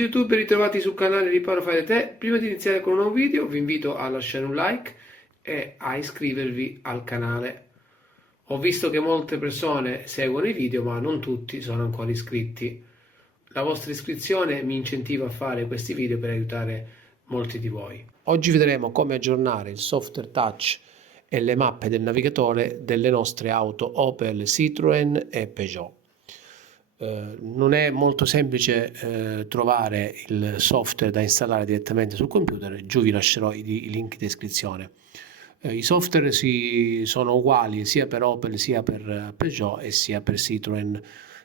Amici YouTube, ben ritrovati sul canale Riparo Fai da Te. Prima di iniziare con un nuovo video vi invito a lasciare un like e a iscrivervi al canale. Ho visto che molte persone seguono i video ma non tutti sono ancora iscritti. La vostra iscrizione mi incentiva a fare questi video per aiutare molti di voi. Oggi vedremo come aggiornare il software touch e le mappe del navigatore delle nostre auto Opel, Citroën e Peugeot. Non è molto semplice trovare il software da installare direttamente sul computer. Giù vi lascerò i link di descrizione. I software sono uguali sia per Opel sia per Peugeot e sia per Citroën,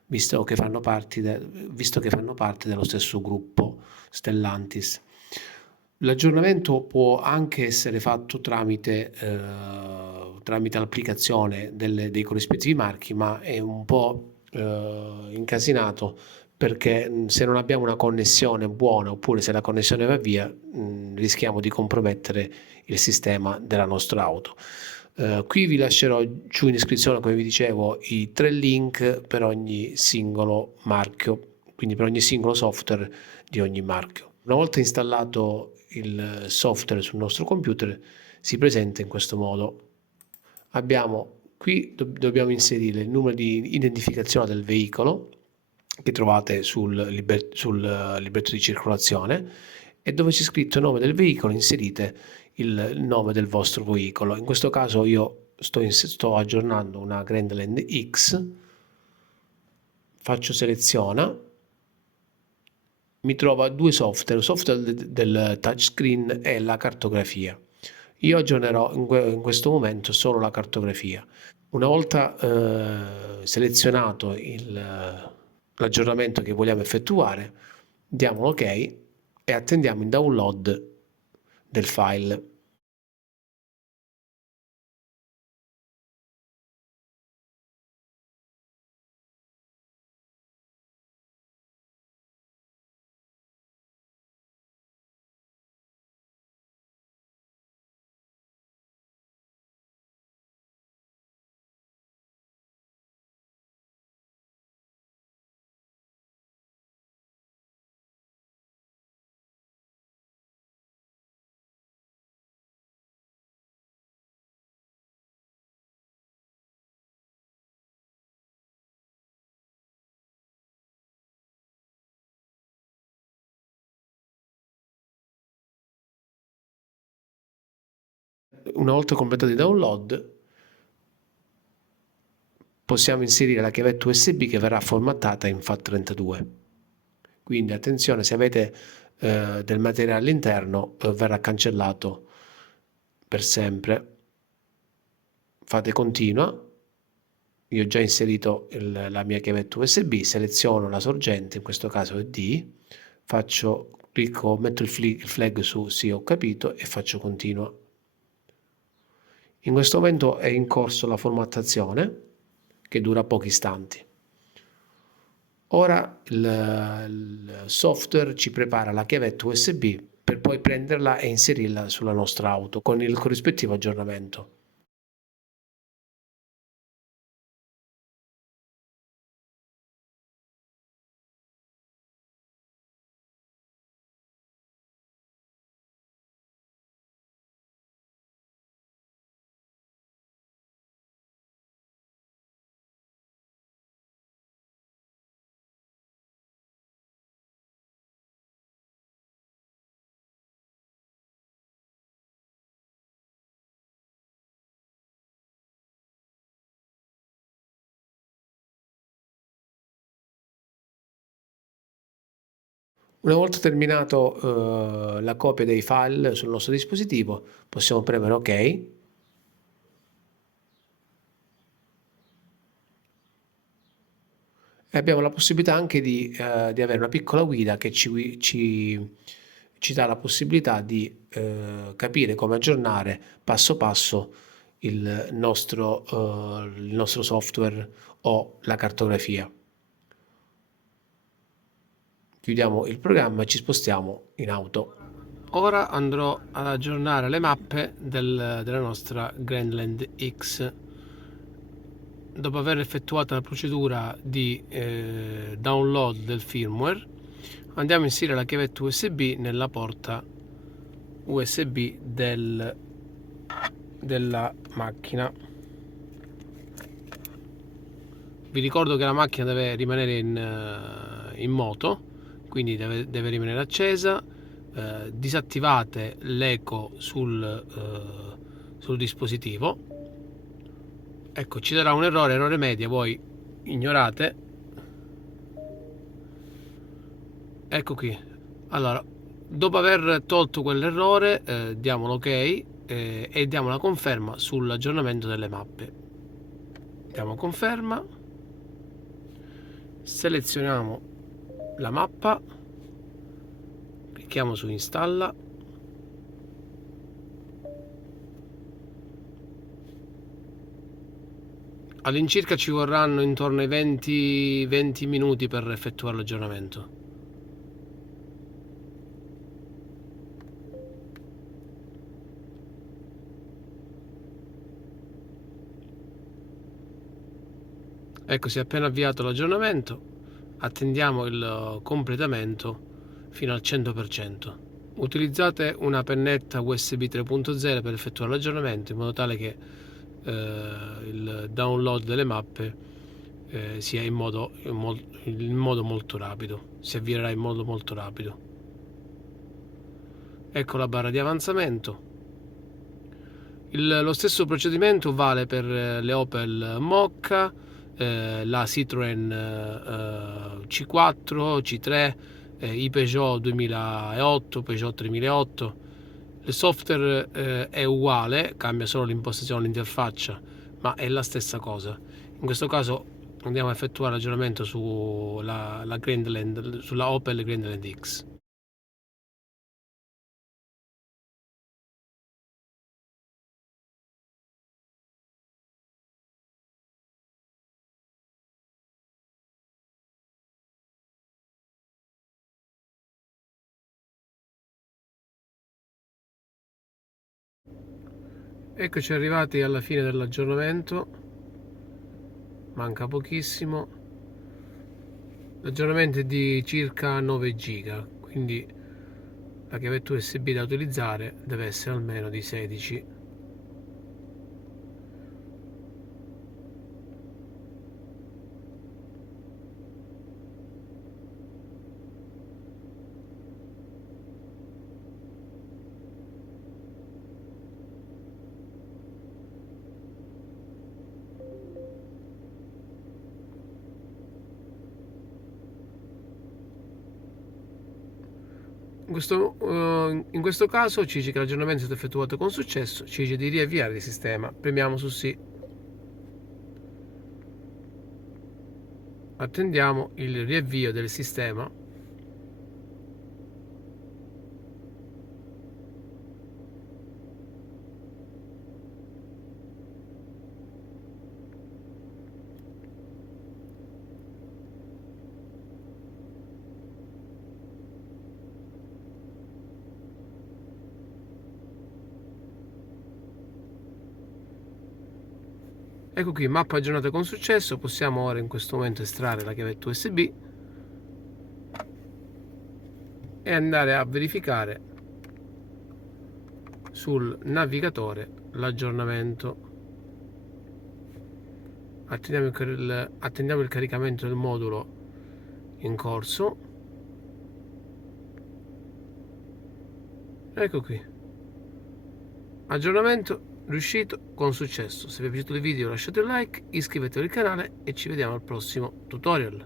visto che fanno parte dello stesso gruppo Stellantis. L'aggiornamento può anche essere fatto tramite l'applicazione dei corrispettivi marchi, ma è un po' incasinato, perché se non abbiamo una connessione buona oppure se la connessione va via rischiamo di compromettere il sistema della nostra auto. Qui vi lascerò giù in descrizione, come vi dicevo, i 3 link per ogni singolo marchio, quindi per ogni singolo software di ogni marchio. Una volta installato il software sul nostro computer si presenta in questo modo. Qui dobbiamo inserire il numero di identificazione del veicolo che trovate sul libretto di circolazione, e dove c'è scritto il nome del veicolo inserite il nome del vostro veicolo. In questo caso io sto aggiornando una Grandland X, faccio seleziona, mi trova 2 software, il software del touchscreen e la cartografia. Io aggiornerò in questo momento solo la cartografia. Una volta selezionato l'aggiornamento che vogliamo effettuare, diamo OK e attendiamo il download del file. Una volta completato il download, possiamo inserire la chiavetta USB che verrà formattata in FAT32. Quindi attenzione, se avete del materiale all'interno verrà cancellato per sempre. Fate continua. Io ho già inserito la mia chiavetta USB, seleziono la sorgente, in questo caso è D, metto il flag su sì, ho capito, e faccio continua. In questo momento è in corso la formattazione, che dura pochi istanti. Ora il software ci prepara la chiavetta USB per poi prenderla e inserirla sulla nostra auto con il corrispettivo aggiornamento. Una volta terminato la copia dei file sul nostro dispositivo, possiamo premere OK e abbiamo la possibilità anche di avere una piccola guida che ci dà la possibilità di capire come aggiornare passo passo il nostro software o la cartografia. Chiudiamo il programma e ci spostiamo in auto. Ora andrò ad aggiornare le mappe della nostra Grandland X. Dopo aver effettuato la procedura di download del firmware, andiamo a inserire la chiavetta USB nella porta USB della macchina. Vi ricordo che la macchina deve rimanere in moto, quindi deve rimanere accesa. Disattivate l'eco sul dispositivo. Ecco, ci darà un errore media, voi ignorate. Ecco qui. Allora, dopo aver tolto quell'errore, diamo l'ok e diamo la conferma sull'aggiornamento delle mappe. Diamo conferma, selezioniamo la mappa, clicchiamo su installa. All'incirca ci vorranno intorno ai 20 minuti per effettuare l'aggiornamento. Ecco, si è appena avviato l'aggiornamento, attendiamo il completamento fino al 100%. Utilizzate una pennetta USB 3.0 per effettuare l'aggiornamento, in modo tale che il download delle mappe sia in modo molto rapido, si avvierà in modo molto rapido. Ecco la barra di avanzamento. Lo stesso procedimento vale per le Opel Mokka, la Citroen C4, C3, i Peugeot 2008, Peugeot 3008. Il software è uguale, cambia solo l'impostazione dell'interfaccia, ma è la stessa cosa. In questo caso andiamo a effettuare l'aggiornamento sulla Opel Grandland X. Eccoci arrivati alla fine dell'aggiornamento, manca pochissimo. L'aggiornamento è di circa 9 giga, quindi la chiavetta USB da utilizzare deve essere almeno di 16. In questo caso ci dice che l'aggiornamento è stato effettuato con successo, ci dice di riavviare il sistema, premiamo su sì, attendiamo il riavvio del sistema. Ecco qui, mappa aggiornata con successo. Possiamo ora in questo momento estrarre la chiavetta USB e andare a verificare sul navigatore l'aggiornamento. Attendiamo il caricamento del modulo in corso. Ecco qui, aggiornamento riuscito con successo. Se vi è piaciuto il video lasciate un like, iscrivetevi al canale e ci vediamo al prossimo tutorial.